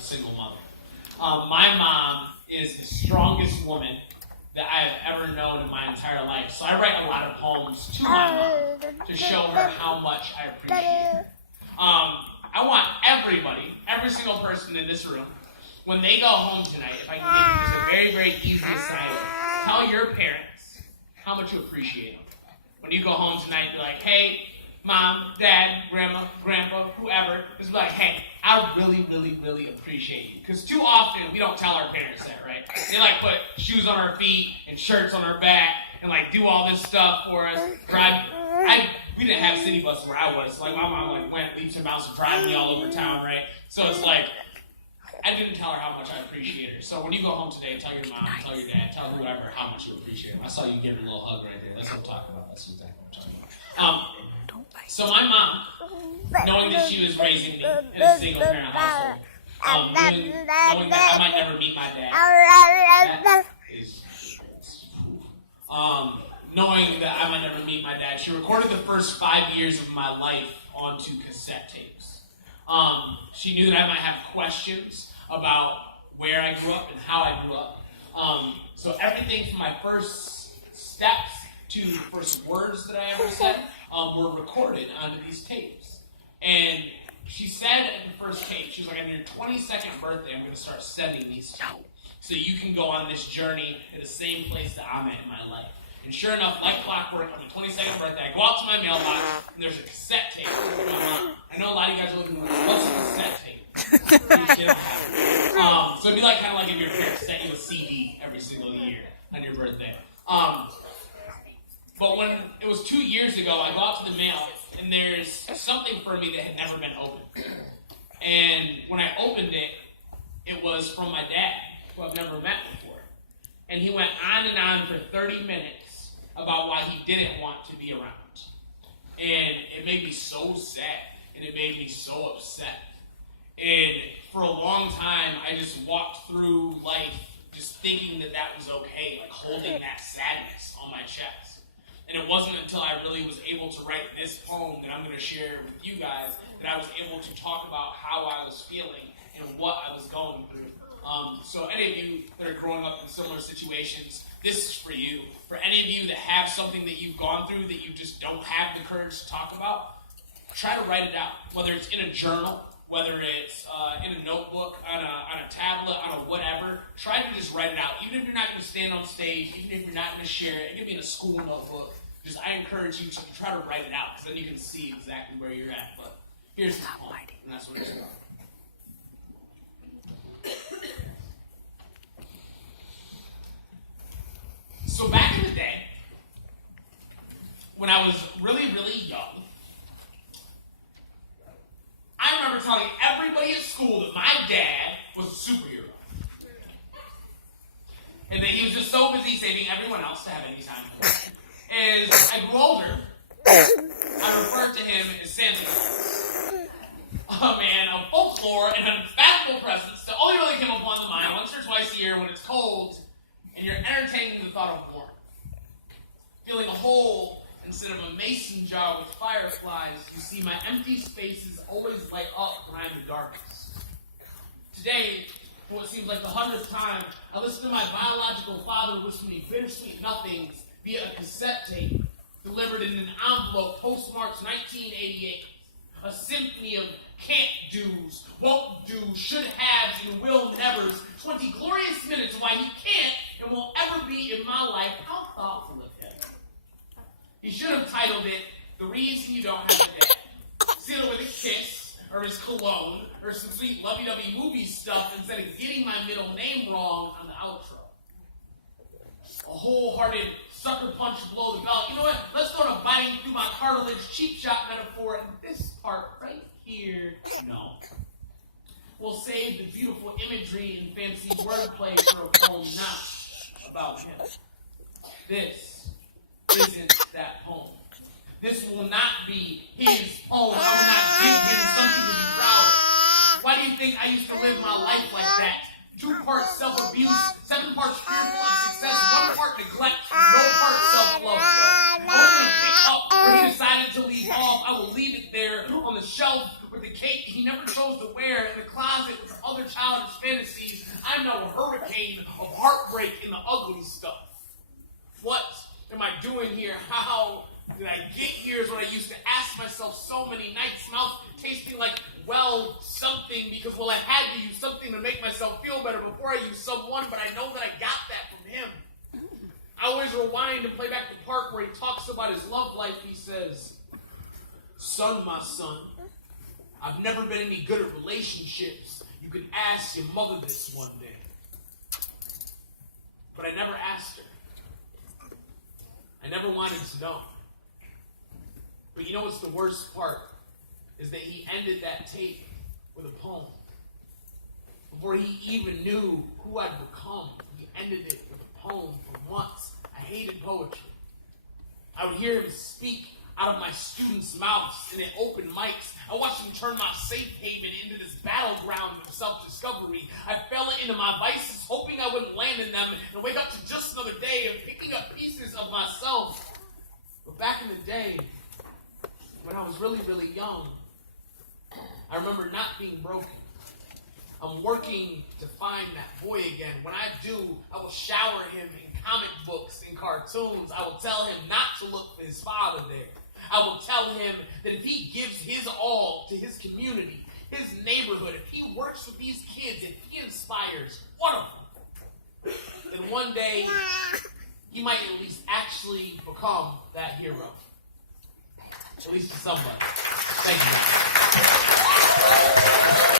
a single mother. My mom is the strongest woman that I have ever known in my entire life. So I write a lot of poems to my mom to show her how much I appreciate her. I want everybody, every single person in this room, when they go home tonight, if I can give you just a very, very easy assignment, tell your parents how much you appreciate them. When you go home tonight, be like, hey, Mom, Dad, Grandma, Grandpa, whoever, just be like, hey, I really, really, really appreciate you. Because too often, we don't tell our parents that, right? They put shoes on our feet and shirts on our back and do all this stuff for us. We didn't have city buses where I was. My mom went leaps and bounds to drive me all over town, right? So it's I didn't tell her how much I appreciate her. So when you go home today, tell your mom, tell your dad, tell whoever how much you appreciate them. I saw you giving a little hug right there. That's what I'm talking about. That's exactly what I'm talking about. So my mom, knowing that she was raising me in a single parent household, knowing that I might never meet my dad, knowing that I might never meet my dad, she recorded the first 5 years of my life onto cassette tapes. She knew that I might have questions about where I grew up and how I grew up. So everything from my first steps to the first words that I ever said were recorded onto these tapes. And she said at the first tape, she was like, on your 22nd birthday, I'm going to start sending these to you. So you can go on this journey in the same place that I'm at in my life. And sure enough, like clockwork, on the 22nd birthday, I go out to my mailbox, and there's a cassette tape with my mom. I know a lot of you guys are looking for what's a cassette tape? So it'd be kind of like if your parents sent you a CD every single year on your birthday. But when it was 2 years ago, I go out to the mail, and there's something for me that had never been opened. And when I opened it, it was from my dad, who I've never met before. And he went on and on for 30 minutes about why he didn't want to be around. And it made me so sad, and it made me so upset. And for a long time, I just walked through life just thinking that was okay, holding that sadness on my chest. And it wasn't until I really was able to write this poem that I'm going to share with you guys that I was able to talk about how I was feeling and what I was going through. So any of you that are growing up in similar situations, this is for you. For any of you that have something that you've gone through that you just don't have the courage to talk about, try to write it out, whether it's in a journal, whether it's in a notebook, on a tablet, on a whatever. Try to just write it out. Even if you're not going to stand on stage, even if you're not going to share it, it could be in a school notebook. I encourage you to try to write it out, because then you can see exactly where you're at. But here's the poem, and that's what it's about. So back in the day, when I was really, really young, I remember telling everybody at school that my dad was a superhero. And that he was just so busy saving everyone else to have any time for it. As I grew older, I referred to him as Santa, a man of folklore and unfathomable presence that only really came upon the mind once or twice a year when it's cold and you're entertaining the thought of warmth. Feeling a hole instead of a mason jar with fireflies, you see my empty spaces always light up when I'm in the darkness. Today, for what seems like the 100th time, I listen to my biological father whisper me bittersweet nothings via a cassette tape delivered in an envelope postmarked 1988. A symphony of can't do's, won't do, should haves, and will nevers. 20 glorious minutes of why he can't and won't ever be in my life. How thoughtful of him. He should have titled it, The Reason You Don't Have a Dad. Seal it with a kiss, or his cologne, or some sweet lovey-dovey movie stuff instead of getting my middle name wrong on the outro. A wholehearted sucker punch below the belt. You know what? Let's go to biting through my cartilage cheap shot metaphor, and this part right here, no. We'll save the beautiful imagery and fancy wordplay for a poem not about him. This isn't that poem. This will not be his poem. I will not give him something to be proud of. Why do you think I used to live my life like that? 2 parts self-abuse, 7 parts fearful of success, 1 part neglect, no part self-love. I was going to pick up where he decided to leave off. I will leave it there on the shelf with the cake he never chose to wear, in the closet with the other childish fantasies. I'm no hurricane of heartbreak and the ugly stuff. What am I doing here? How did I get here is what I used to ask myself so many nights. Mouth tasting like, well, something, because, well, I had to use something to make myself feel better before I used someone, but I know that I got that from him. I always rewind and play back the part where he talks about his love life. He says, son, my son, I've never been any good at relationships. You can ask your mother this one day. But I never asked her. I never wanted to know. But you know what's the worst part? Is that he ended that tape with a poem. Before he even knew who I'd become, he ended it with a poem. For months, I hated poetry. I would hear him speak out of my students' mouths and in open mics. I watched him turn my safe haven into this battleground of self-discovery. I fell into my vices, hoping I wouldn't land in them and wake up to just another day of picking up pieces of myself. But back in the day, when I was really, really young, I remember not being broken. I'm working to find that boy again. When I do, I will shower him in comic books and cartoons. I will tell him not to look for his father there. I will tell him that if he gives his all to his community, his neighborhood, if he works with these kids, if he inspires one of them, then one day he might at least actually become that hero. At least to somebody. Thank you, guys.